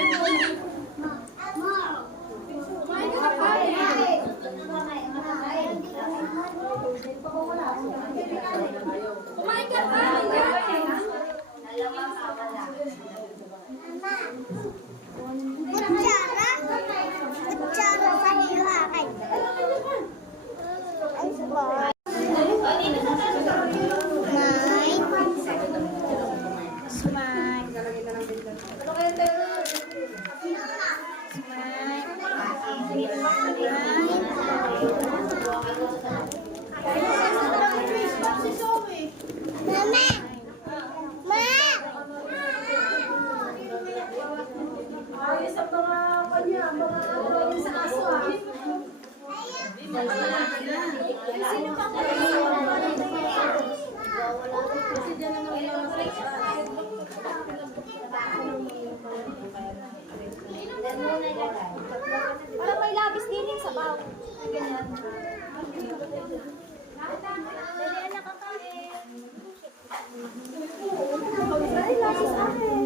Kumain ka na kanin. Kumain ka na kanin. Kutsara. Kutsara sa hilahin. Ay, sabay. Mama! Ma! Ayos ang mga kanya, mga ano sa aso ah. Sino pa ko? Kasi dyan ang mga para may labis din yung sabaw. Ganyan. Dali anak kakain. Ay, labis akin.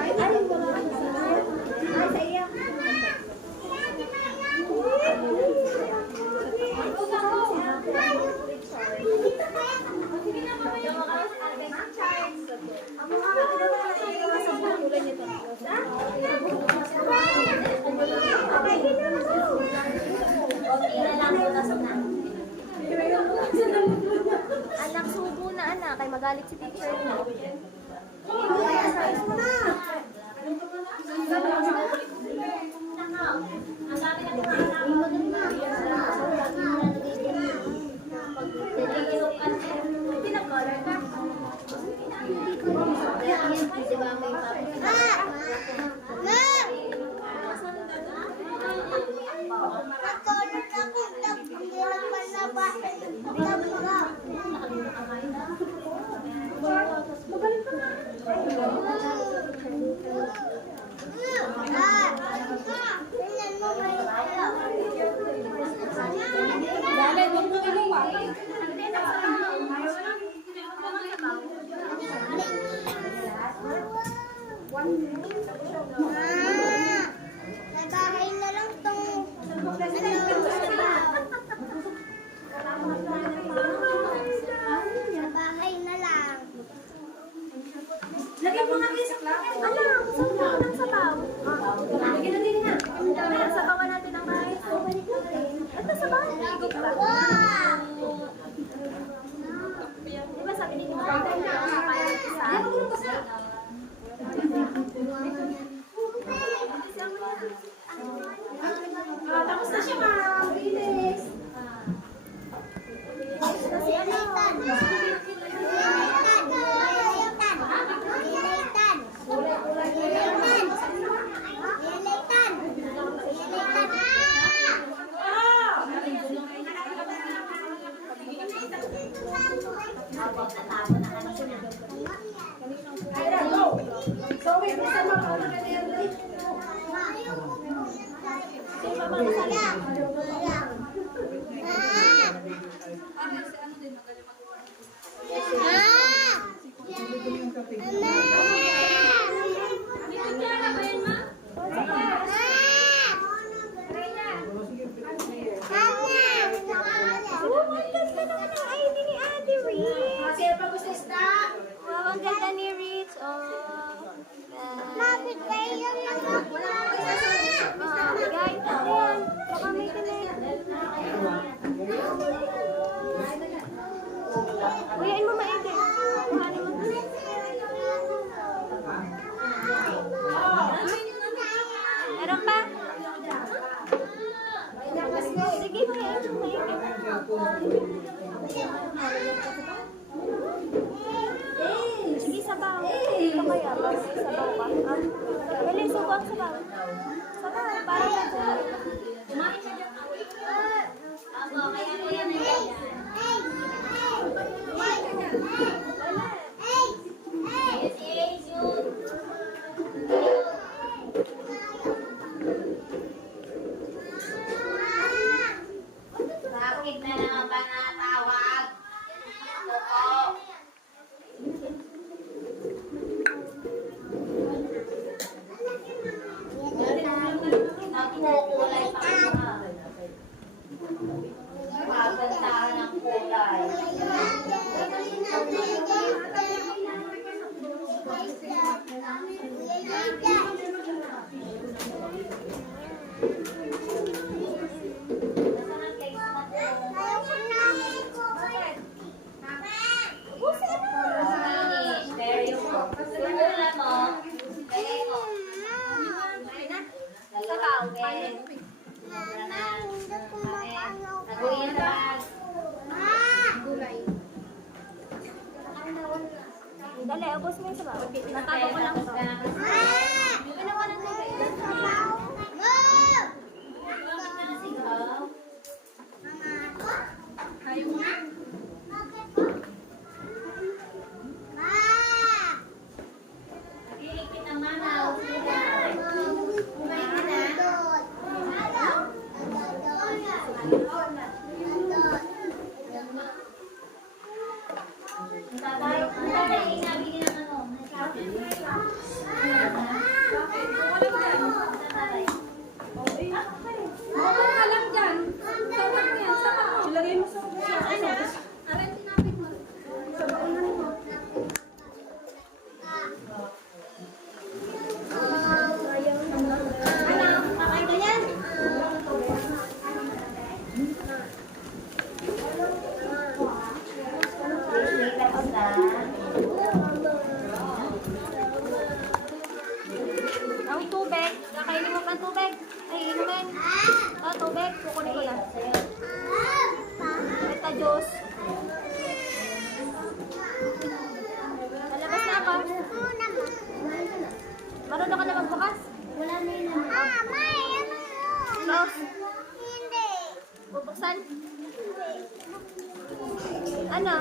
Ay, sa iya. Anak, subo na anak. Kay magalit si teacher mo. Dali, huwag mo iluwa. Sa bahay na lang tong sa bahay na lang. Lagyan mo nga sa langit. Anak, sabaw ng sabaw. Lagyan na din nga. Sabawan natin ang bahay. Ito sabaw. Wow! Di ba sabi ni Mama, kaya isa? Tapos na siya, ma'am. Bilis. Si Laytan. Ayan, go. So, wait, isa mo ako na Kasi pag gusto stop. Wow, ang ganda ni Rich. Oh. Happy birthday! Mama, hindi ko maano. Taguin na bag. Dali, ubos mo yung sabaw. Natago ko lang ito. Ginawa ng Ilagay mo sa aray, tinapit mo. Sabaw na rin mo. Ano? Kakain ka yan? Ang tubig. Kakainin mo pa ang tubig. Ay, inumin. Tubig. Kukunin ko lang. Ito, juice. Malabas na ako. Marunong ka na magbukas? Wala na yun. May ano yun? Close. Hindi. Bubuksan? Ano?